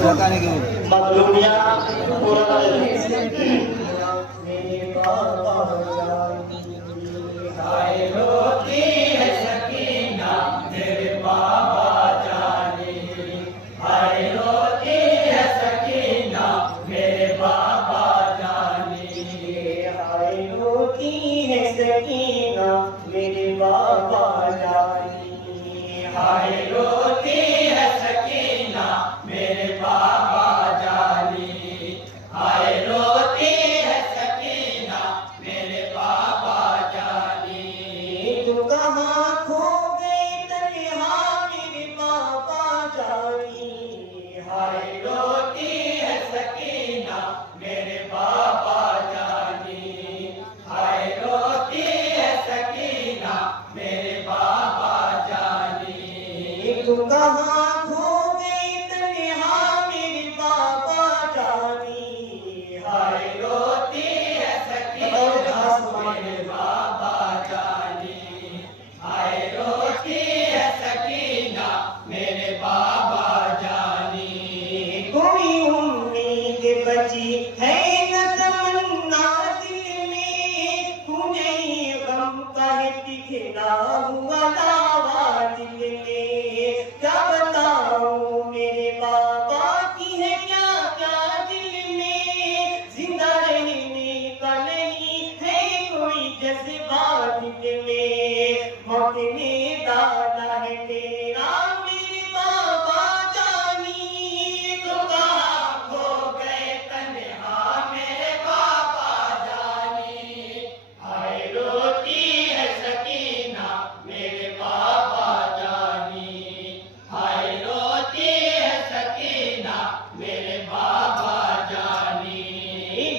मखलूकिया पूरा रोती है सकीना मेरे बाबा जानी, हाय रोती है सकीना मेरे बाबा जानी, हाय रोती है सकीना मेरे बाबा जानी, हाय रोती है सकीना मेरे बाबा जानी, हाय रोती है सकीना मेरे बाबा जानी। तुम कहाँ खो गए तन्हा मेरे बाबा जानी, हाय रोती है सकीना मेरे बाबा जानी, हाय रोती है सकीना मेरे बाबा जानी। तुम कहाँ खो गए तन्हा मेरे बाबा जानी, हाय रोती है सकीना मेरे बाबा जानी, हाय रोती है सकीना मेरे बाबा जानी। कोई उम्मीद बची है न तमन्ना दिल में, तुम्हें गम का दिखना हुआ दावा दिल में, क्या बताऊं मेरे बाबा की है क्या क्या दिल में, जिंदा रहने का नहीं है कोई जज्बा दिल में, मौत ने डाला है तेरा मेरे बाबा जानी, तो कहाँ खो गए तन्हा मेरे बाबा जानी, हाय रोती है सकीना मेरे बाबा जानी, हाय रोती है सकीना मेरे बाबा जानी।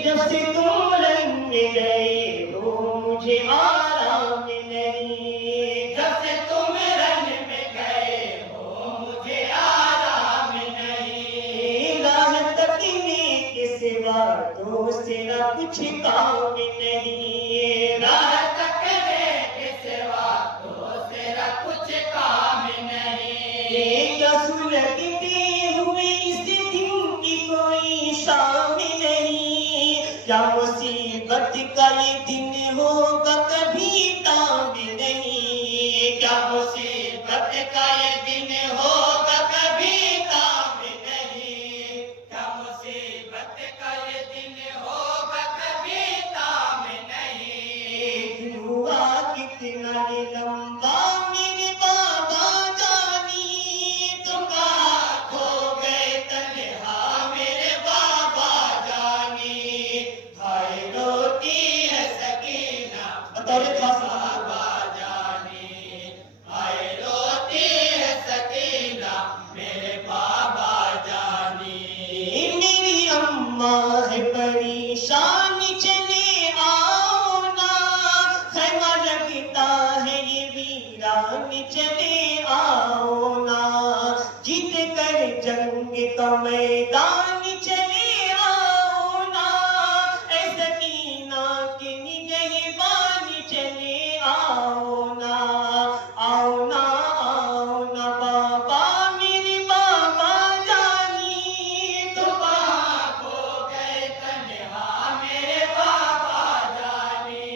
जब से तुम रंग गए हो मुझे आराम नहीं, जब से तुम रन में गए हो मुझे आराम नहीं, राह तकने के सिवा दोस्त न कुछ काम नहीं, राह तकने के सिवा तो तेरा कुछ काम नहीं। क्या सुलगते हुए इस दिन की कोई शाम नहीं, क्या मुसीबत का ये दिन होगा कभी ताब नहीं, क्या मुसीबत का ये दिन होगा कभी काम नहीं, क्या मुसीबत का ये दिन होगा कभी काम नहीं। हुआ कितना ही लंबा मेरे बाबा जानी, तुम कहाँ खो गए तन्हा मेरे बाबा जानी, हाय रोती है सकीना मेरे बाबा जानी, हाय रोती है सकीना मेरे बाबा जानी। मेरी अम्मा है परेशान चले आओ ना, खैमा लगता है ये वीरान चले आओ ना, जीत कर जंग का मैदान चले आओ ना, ऐ सकीना के निगहबान चले आओ ना, आओ ना बाबा मेरे बाबा जानी, तो कहाँ खो गए तन्हा मेरे बाबा जानी,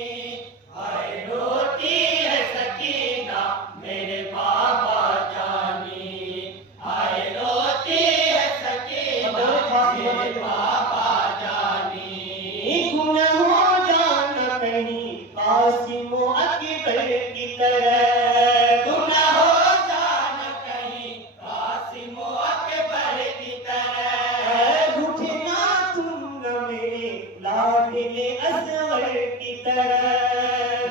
हाय रोती है सकीना मेरे बाबा जानी, हाय रोती है सकीना मेरे बाबा जानी। गुम हो जाना कहीं कासिम अकबर की तरह, गुम हो जाना कहीं कासिम अकबर की तरह, उठना तुम न मेरे लाडले असगर की तरह,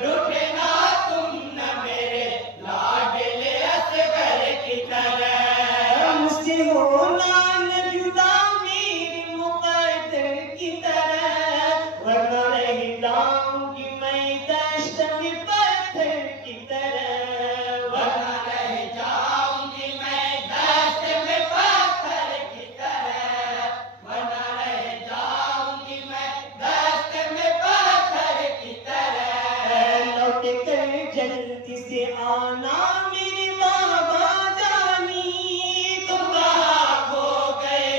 रुकना तुम न मेरे लाडले असगर की तरह, मुझसे होना न जुदा मेरे मुकद्दर की तरह, वरना रह जाऊंगी मैं दश्त में पत्थर की तरह, वरना रह जाऊंगी मैं दश्त में पत्थर की तरह, वरना रह जाऊंगी मैं दश्त में पत्थर की तरह। लौट कर जल्दी से आना मेरे बाबा जानी, तुम कहाँ खो गए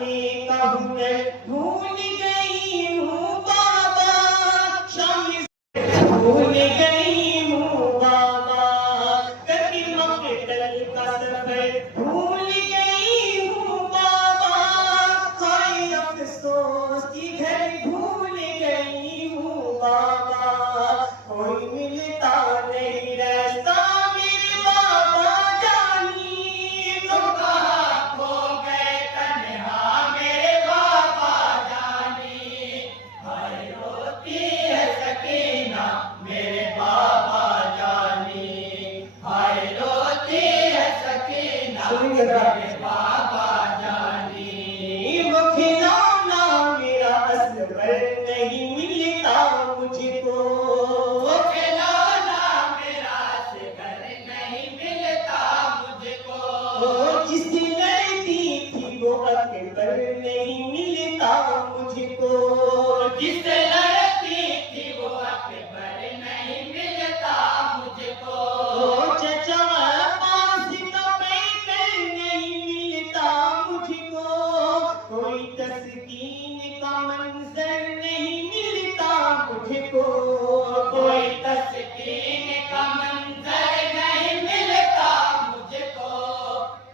जाने का हुनर भूल गई हूँ बाबा, शाम भूल गई हूँ बाबा, कभी मकतल का सफर भूल गई हूँ बाबा, हाय अफसोस की घर भूल गई हूँ बाबा, कोई मिलता नहीं रास्ता मेरे बाबा जानी, तो कहाँ खो गए तन्हा मेरे बाबा जानी, हाय रोती है सकीना मेरे बाबा जानी, हाय रोती है सकीना मेरे बाबा जानी। वो खिलौना मेरा असगर नहीं मिलता मुझको, वो खिलौना मेरा असगर नहीं मिलता मुझको, वो जिस लड़ती थी वो अकबर नहीं मिलता मुझको, जिस लड़ती थी वो अकबर नहीं मिलता मुझको, वो चचा अब्बास का पैकर नहीं मिलता मुझको, कोई तस्कीन का मंजर नहीं मिलता मुझको, कोई तस्कीन का मंजर नहीं मिलता मुझको,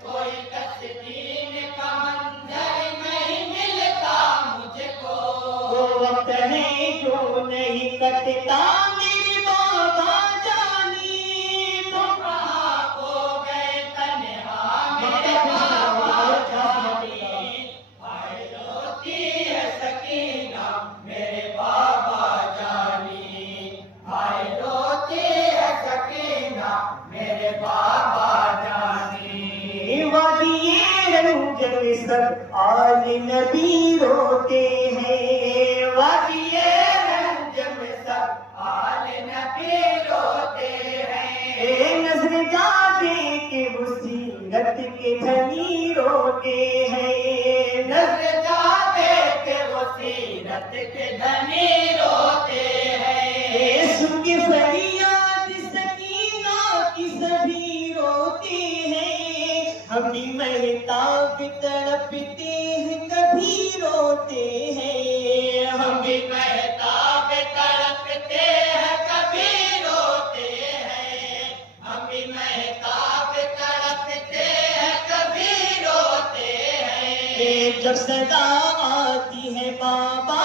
कोई तस्कीन का मंजर नहीं मिलता मुझको। वो वक्त है जो नहीं कटता मेरे बाबा जानी, तो कहाँ खो गए तन्हा मेरे बाबा जानी, हाय रोती है सकीना मेरे बाबा जानी, हाय रोती है सकीना मेरे बाबा जानी। वादिये रंजन में सब आले नबी रोते हैं, वादिये रंजन में सब आले नबी रोते हैं, नजर जाने के वो सीरत के धनी रोते हैं, नजर जाते के वो सीरत के धनी रोते हैं, सुन के फरियाद सकीना की सभी रोते हैं, हम भी महताब तड़पते हैं कभी रोते हैं, हम भी महताब तड़पते हैं कभी रोते हैं, हम भी महताब तड़पते हैं कभी रोते हैं। जब सदा आती है बाबा